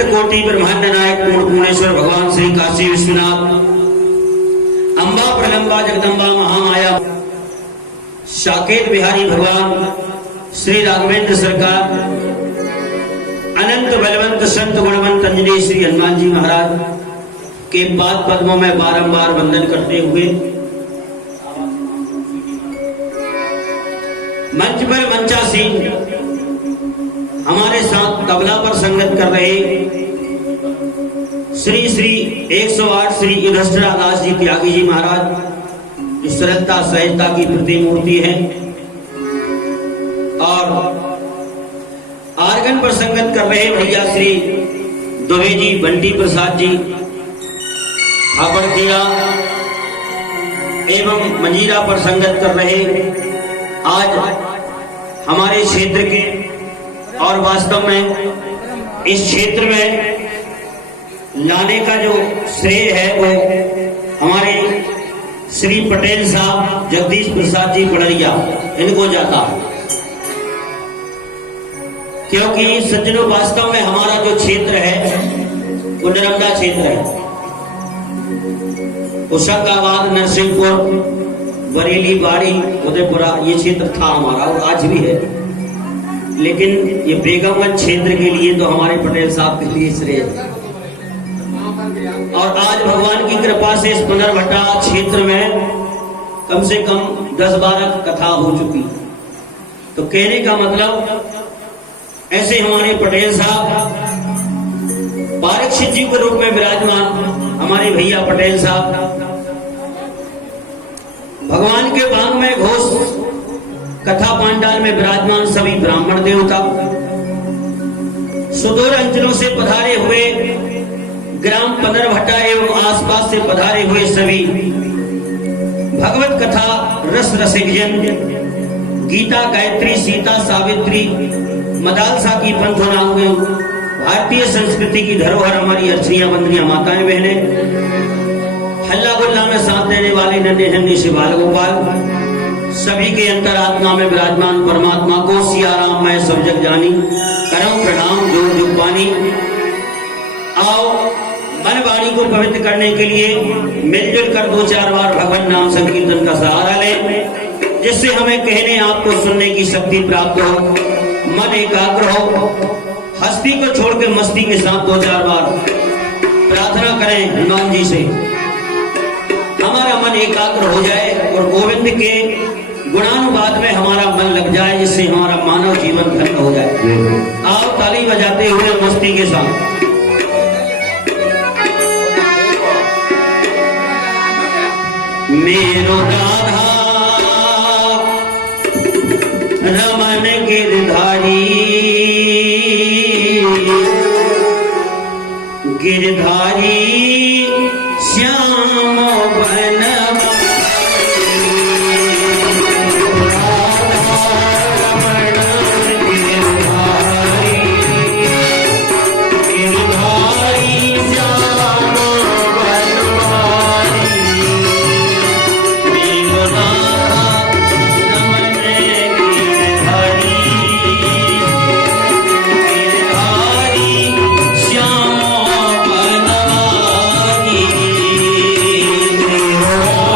अनंत कोटि ब्रह्मांड नायक पूर्ण पूर्णेश्वर भगवान श्री काशी विश्वनाथ, अम्बा प्रलंबा जगदम्बा महामाया, साकेत बिहारी भगवान श्री राघवेंद्र सरकार, अनंत बलवंत संत गुणवंत अंजनी श्री हनुमान जी महाराज के पाद पद्मों में बारंबार वंदन करते हुए मंच पर मंचासीन हमारे साथ तबला पर संगत कर रहे श्री श्री 108 श्री युधिष्ठिर दास जी त्यागी जी महाराज इस सरलता सहजता की प्रतिमूर्ति है, और आर्गन पर संगत कर रहे भैया श्री दुबे जी, बंटी प्रसाद जी, खापड़किया एवं मंजीरा पर संगत कर रहे आज हमारे क्षेत्र के, और वास्तव में इस क्षेत्र में लाने का जो श्रेय है वो हमारे श्री पटेल साहब जगदीश प्रसाद जी पड़रिया इनको जाता है, क्योंकि सज्जनों वास्तव में हमारा जो क्षेत्र है वो नर्मदा क्षेत्र है। होशंगाबाद, नरसिंहपुर, बरेली, बाड़ी, उदयपुरा ये क्षेत्र था हमारा और आज भी है, लेकिन ये बेगमगंज क्षेत्र के लिए तो हमारे पटेल साहब के लिए श्रेय है। और आज भगवान की कृपा से इस पुनर्भट्टा क्षेत्र में कम से कम 10-12 कथा हो चुकी। तो कहने का मतलब ऐसे हमारे पटेल साहब पारीक्षित जी के रूप में विराजमान हमारे भैया पटेल साहब, भगवान के भाग में घोष कथा पांडाल में विराजमान सभी ब्राह्मण देवता, सुदूर अंचलों से पधारे हुए ग्राम पुनर्भट्टा एवं आसपास से पधारे हुए सभी भगवत कथा रस रसिक जन, गीता, गायत्री, सीता, सावित्री, मदालसा की पंथनाओं, भारतीय संस्कृति की धरोहर हमारी अर्चनियां बंदनियां माताएं बहनें, हल्ला गुल्ला में साथ देने वाले नन्हे नन्हे से बाल गोपाल, सभी के अंतरात्मा में विराजमान परमात्मा को सियाराम मैं सब जग जानी, करम प्रणाम जोर जुबानी। आओ मन वाणी को पवित्र करने के लिए मिलजुल कर 2-4 बार भगवान नाम संकीर्तन का सहारा लें, जिससे हमें कहने आपको सुनने की शक्ति प्राप्त हो, मन एकाग्र हो, हस्ती को छोड़ के मस्ती के साथ 2-4 बार प्रार्थना करें हनुमान जी से, हमारा मन एकाग्र हो जाए और गोविंद के गुणानुवाद में हमारा मन लग जाए, जिससे हमारा मानव जीवन धन्य हो जाए। आओ ताली बजाते हुए मस्ती के साथ मेरो राधा रमन गिरधारी, गिरधारी श्याम बनवारी, Oh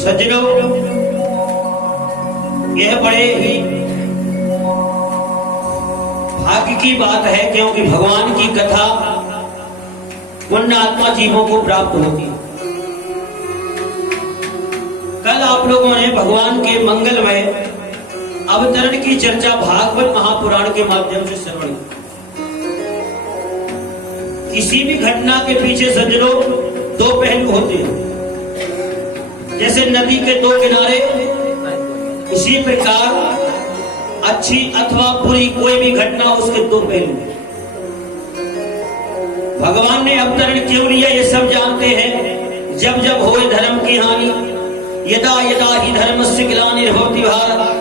सज्जनों, यह बड़े ही भाग्य की बात है क्योंकि भगवान की कथा पुण्य आत्मा जीवों को प्राप्त होती है। कल आप लोगों ने भगवान के मंगलमय अवतरण की चर्चा भागवत महापुराण के माध्यम से श्रवण की। किसी भी घटना के पीछे सज्जनों दो पहलू होते हैं। जैसे नदी के दो किनारे, इसी प्रकार अच्छी अथवा बुरी कोई भी घटना उसके दो पहलू। भगवान ने अवतरण क्यों लिया ये सब जानते हैं। जब जब होए धर्म की हानि, यदा यदा ही धर्मस्य ग्लानिर्भवति भारत।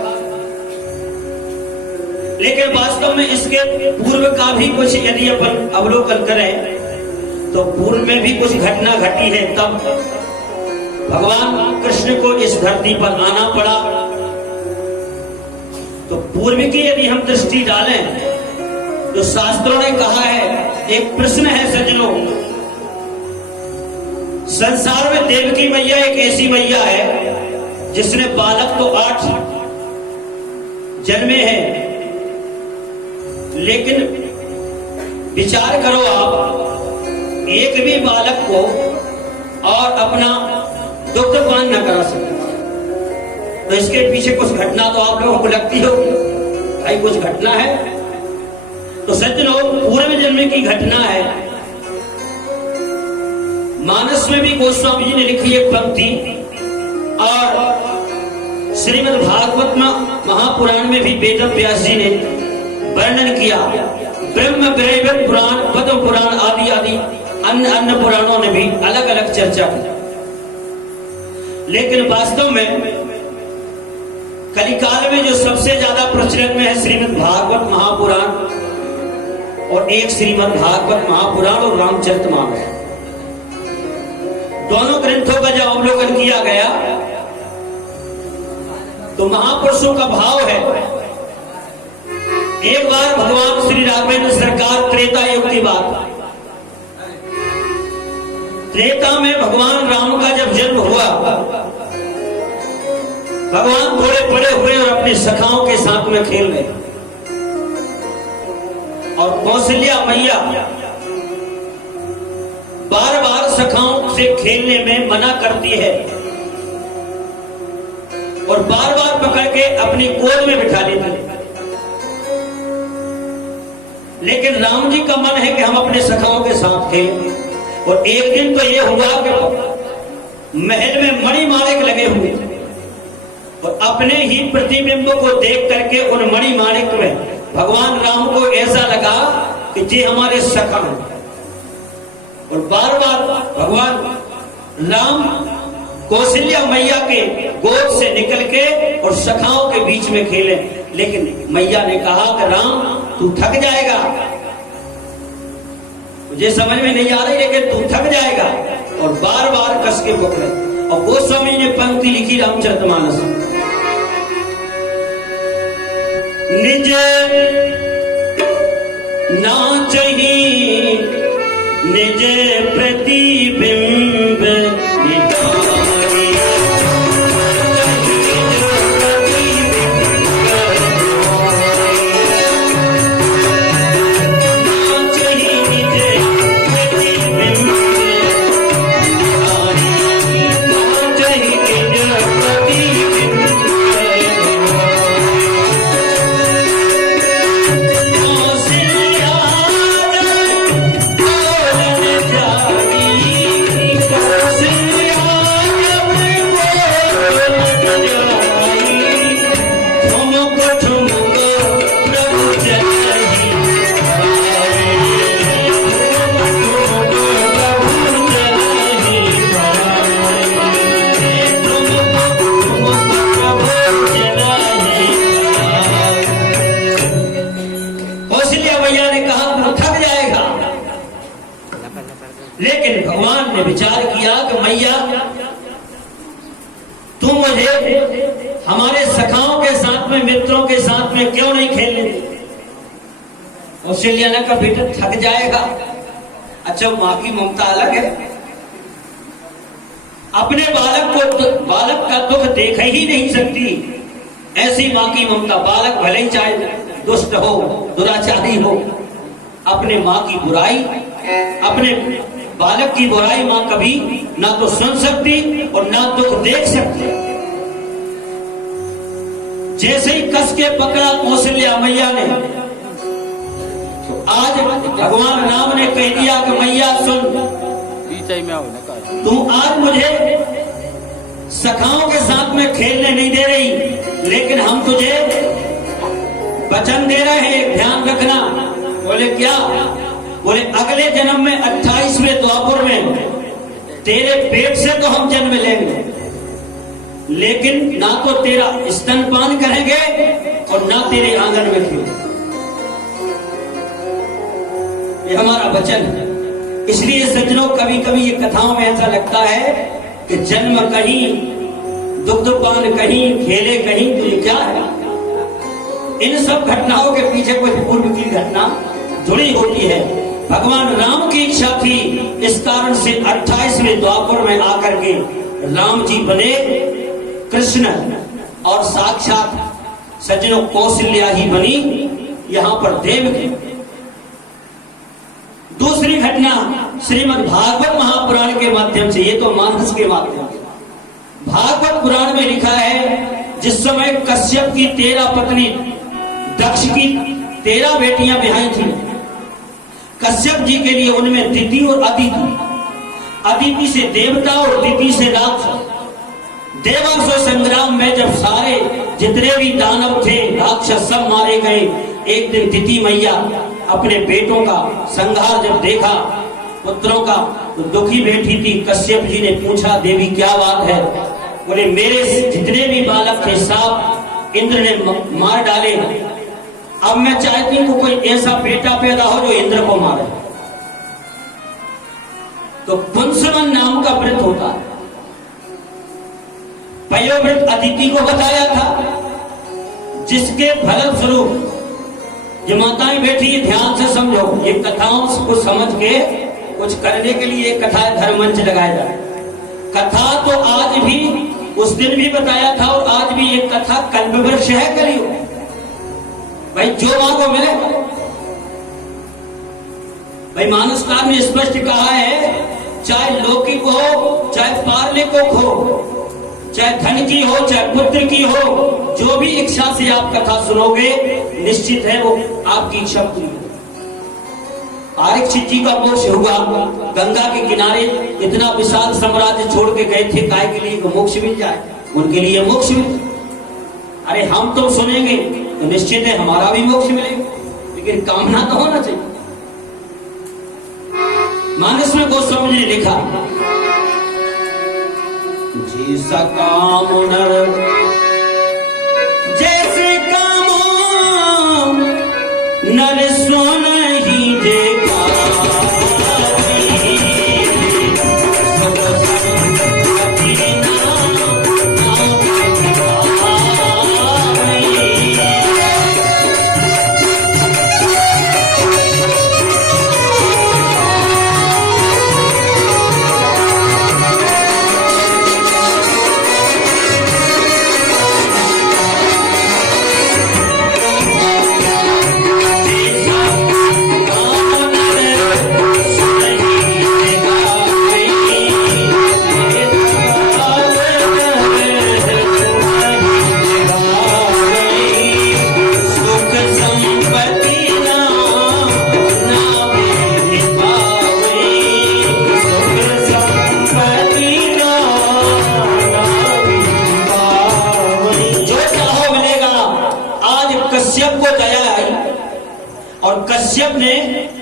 लेकिन वास्तव में इसके पूर्व का भी कुछ यदि अपन अवलोकन करें तो पूर्व में भी कुछ घटना घटी है। तब भगवान कृष्ण को इस धरती पर आना पड़ा। तो पूर्व की यदि हम दृष्टि डालें तो शास्त्रों ने कहा है, एक प्रश्न है सज्जनों, संसार में देवकी मैया एक ऐसी मैया है जिसने बालक तो 8 जन्मे हैं, लेकिन विचार करो आप, एक भी बालक को और अपना दुग्ध पान न करा सकते। तो इसके पीछे कुछ घटना तो आप लोगों को लगती होगी, भाई कुछ घटना है। तो सज्जनों, पूर्व जन्म की घटना है। मानस में भी गोस्वामी जी ने लिखी एक पंक्ति और श्रीमद् भागवत महापुराण में भी वेद व्यास जी ने वर्णन किया। ब्रह्म वैवर्त पुराण, पद्म पुराण आदि आदि अन्य अन्य पुराणों ने भी अलग अलग चर्चा की। लेकिन वास्तव में कलिकाल में जो सबसे ज्यादा प्रचलन में है श्रीमद् भागवत महापुराण, और एक श्रीमद् भागवत महापुराण और रामचरितमानस। दोनों ग्रंथों का जब अवलोकन किया गया तो महापुरुषों का भाव है। एक बार भगवान श्री राघवेंद्र सरकार, त्रेता युग की बात, त्रेता में भगवान राम का जब जन्म हुआ, भगवान थोड़े बड़े हुए और अपने सखाओं के साथ में खेल रहे, और कौशल्या मैया बार बार सखाओं से खेलने में मना करती है। बार बार पकड़ के अपनी गोद में बिठा लेती। लेकिन राम जी का मन है कि हम अपने सखाओं के साथ थे। और एक दिन तो ये हुआ कि महल में मणिमाणिक लगे हुए थे और अपने ही प्रतिबिंब को देख करके उन मणिमाणिक में भगवान राम को ऐसा लगा कि ये हमारे सखा हैं। और बार बार भगवान राम कौशल्या मैया के गोद से निकल के और सखाओं के बीच में खेले। लेकिन मैया ने कहा कि राम तू थक जाएगा, मुझे समझ में नहीं आ रही लेकिन तू थक जाएगा। और बार बार कस के पकड़े। और गोस्वामी ने पंक्ति लिखी रामचरितमानस में, निज नाचही निज प्रतिबिंब निधारी, नाचही निज प्रतिबिंब निधारी, नाचही निज प्रतिबिंब विचार किया कि मैया तू मुझे हमारे सखाओं के साथ में मित्रों के साथ में क्यों नहीं खेलने दी। कौशल्या ने कहा बेटा थक जाएगा। अच्छा मां की ममता अलग है, अपने बालक का दुख देख ही नहीं सकती, ऐसी मां की ममता। बालक भले ही चाहे दुष्ट हो दुराचारी हो, अपने मां की बुराई अपने बालक की बुराई मां कभी ना तो सुन सकती और ना दुख देख सकती। जैसे ही कस के पकड़ा कौशल्या मैया ने, तो आज भगवान राम ने कह दिया कि मैया सुन, तू आज मुझे सखाओं के साथ में खेलने नहीं दे रही, लेकिन हम तुझे वचन दे रहे हैं, ध्यान रखना। बोले क्या? बोले अगले जन्म में 28वें द्वापर में तेरे पेट से तो हम जन्म लेंगे, लेकिन ना तो तेरा स्तनपान करेंगे और ना तेरे आंगन में खेलेंगे। ये हमारा वचन है। इसलिए सज्जनों कभी कभी ये कथाओं में ऐसा लगता है कि जन्म कहीं दुग्धपान कहीं खेले कहीं, तो ये क्या है? इन सब घटनाओं के पीछे कोई पूर्व की घटना जुड़ी होती है। भगवान राम की इच्छा थी, इस कारण से 28वें द्वापर में आकर के राम जी बने कृष्ण, और साक्षात सज्जनों कौशल्या ही बनी यहां पर देवकी। दूसरी घटना श्रीमद् भागवत महापुराण के माध्यम से, ये तो मानस के माध्यम से भागवत पुराण में लिखा है, जिस समय कश्यप की 13 पत्नी दक्ष की 13 बेटियां ब्याही थी। कश्यप जी के लिए उनमें दिति और अदिति, अदिति से देवता और दिति से राक्षस। देवासुर संग्राम में जब सारे जितने भी दानव थे राक्षस सब मारे गए, एक दिन दिति मैया अपने बेटों का संहार जब देखा, पुत्रों का, तो दुखी बैठी थी। कश्यप जी ने पूछा देवी क्या बात है? बोले मेरे जितने भी बालक थे सब इंद्र ने मार डाले, अब मैं चाहती हूं कोई ऐसा बेटा पैदा हो जो इंद्र को मारे। तो पुंसवन नाम का व्रत होता है, पयोव्रत अदिति को बताया था, जिसके फल स्वरूप ये माताएं बैठी ध्यान से समझो, ये कथाओं को समझ के कुछ करने के लिए कथा धर्ममंच लगाया जाए। कथा तो आज भी, उस दिन भी बताया था और आज भी ये कथा कल्पवृक्ष है करियो भाई, जो मांगो मिले भाई। मानसकार ने स्पष्ट कहा है, चाहे लौकी को हो चाहे पारले को खो, चाहे धन की हो, चाहे पुत्र की हो, जो भी इच्छा से आप कथा सुनोगे, निश्चित है वो आपकी इच्छा पूरी होगी। परीक्षित जी का मोक्ष हुआ, गंगा के किनारे इतना विशाल साम्राज्य छोड़ के गए थे, काय के लिए मोक्ष मिल जाए, उनके लिए मोक्ष मिल। अरे हम तो सुनेंगे तो निश्चित है हमारा भी मोक्ष मिलेगा, लेकिन कामना तो होना चाहिए। मानस में गोस्वामी जी ने लिखा, जैसा काम नर जैसे कामो नर सोन ही देखा, कश्यप ने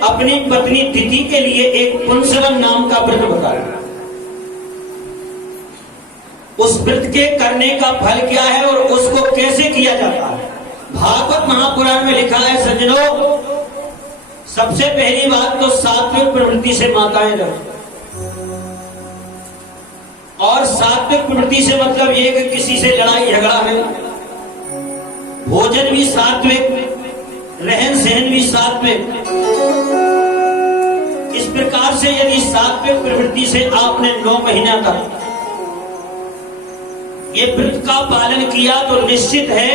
अपनी पत्नी दिति के लिए एक पुंसवन नाम का व्रत बताया। उस व्रत के करने का फल क्या है और उसको कैसे किया जाता है, भागवत महापुराण में लिखा है। सज्जनों, सबसे पहली बात तो सात्विक प्रवृत्ति से माताएं रहो, और सात्विक प्रवृत्ति से मतलब ये कि किसी से लड़ाई झगड़ा नहीं, भोजन भी सात्विक, रहन सहन भी सात्विक। इस प्रकार से यदि सात्विक प्रवृत्ति से आपने 9 महीना तक ये व्रत का पालन किया तो निश्चित है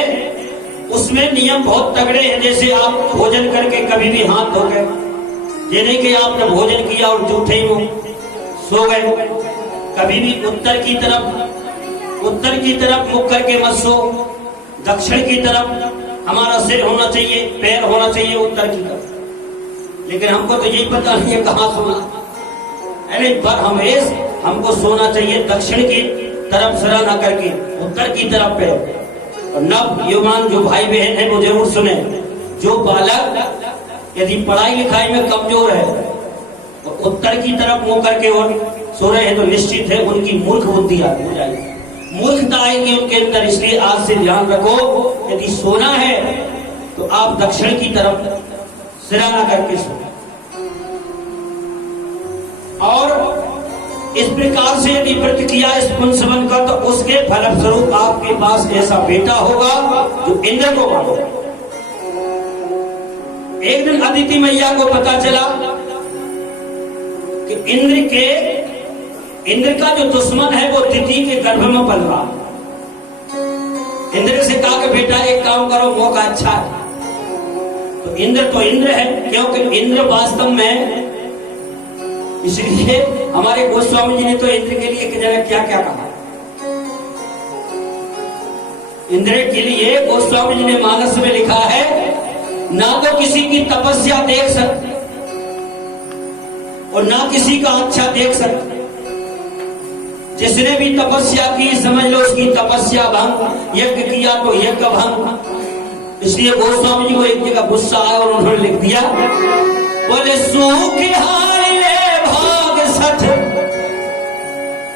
उसमें नियम बहुत तगड़े हैं। जैसे आप भोजन करके कभी भी हाथ धो गए, ये नहीं कि आपने भोजन किया और जूठे ही मुंह सो गए। कभी भी उत्तर की तरफ मुख करके मत सो, दक्षिण की तरफ हमारा सिर होना चाहिए, पैर होना चाहिए उत्तर की तरफ। लेकिन हमको तो यही पता नहीं है कहाँ सोना, अरे पर हमेशा हमको सोना चाहिए दक्षिण की तरफ सिर न करके उत्तर की तरफ पैर। और नव युवान जो भाई बहन है वो जरूर सुने, जो बालक यदि पढ़ाई लिखाई में कमजोर है और उत्तर की तरफ मुंह करके और सो रहे हैं तो निश्चित है उनकी मूर्ख बुद्धि आती हो जाएगी, मूर्खता आएगी उनके अंदर। इसलिए आज से ध्यान रखो, यदि सोना है तो आप दक्षिण की तरफ सिरा न करके सो। और इस प्रकार से यदि व्रत किया इस पुंसवन का तो उसके फलस्वरूप आपके पास ऐसा बेटा होगा जो इंद्र को मानेगा। एक दिन अदिति मैया को पता चला कि इंद्र का जो दुश्मन है वो दिति के गर्भ में पल रहा। इंद्र से कहा कि बेटा एक काम करो, मौका अच्छा है। तो इंद्र है, क्योंकि इंद्र वास्तव में, इसलिए हमारे गोस्वामी जी ने तो इंद्र के लिए क्या क्या कहा। इंद्र के लिए गोस्वामी जी ने मानस में लिखा है, ना तो किसी की तपस्या देख सकते और ना किसी का अच्छा देख सकते। जिसने भी तपस्या की समझ लो उसकी तपस्या भंग, यज्ञ किया तो यज्ञ भंग। इसलिए गोस्वामी जी को एक जगह गुस्सा आया और उन्होंने लिख दिया, बोले सूख भाग सठ,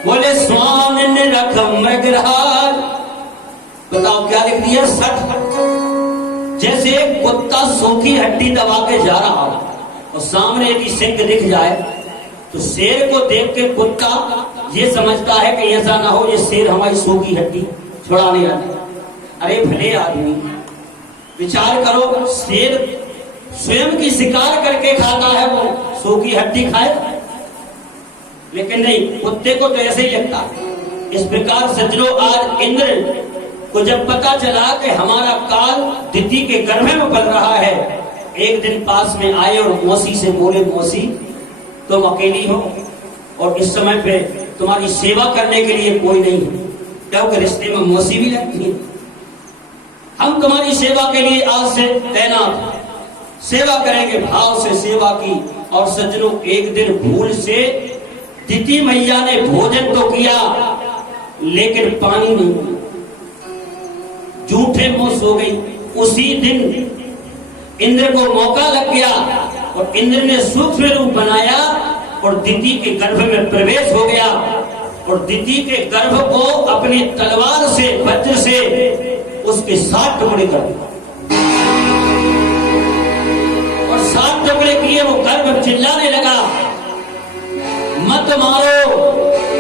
बोले स्वान ने रख मृगराज। बताओ क्या लिख दिया, सठ। जैसे एक कुत्ता सूखी हड्डी दबा के जा रहा हो और सामने यदि सिंह दिख जाए तो शेर को देख के कुत्ता ये समझता है कि ऐसा ना हो ये शेर हमारी सूखी हड्डी छुड़ाने आती। अरे भले आदमी, विचार करो, शेर स्वयं की शिकार करके खाता है, वो सूखी हड्डी खाए, लेकिन नहीं, कुत्ते को तो ऐसे ही लगता है। इस प्रकार सज्जनों, आज इंद्र को जब पता चला कि हमारा काल दिति के गर्भ में पल रहा है, एक दिन पास में आए और मौसी से बोले, मौसी तुम अकेली हो और इस समय पे तुम्हारी सेवा करने के लिए कोई नहीं है, क्योंकि रिश्ते में मौसी भी लगती है। हम तुम्हारी सेवा के लिए आज से तैनात, सेवा करेंगे भाव से सेवा की। और सज्जनों, एक दिन भूल से दिति मैया ने भोजन तो किया लेकिन पानी नहीं, झूठे मुंह सो गई। उसी दिन इंद्र को मौका लग गया और इंद्र ने सूक्ष्म रूप बनाया और दिति के गर्भ में प्रवेश हो गया और दिति के गर्भ को अपनी तलवार से, वज्र से उसके 7 टुकड़े कर दिए और 7 टुकड़े किए। वो गर्भ चिल्लाने लगा, मत मारो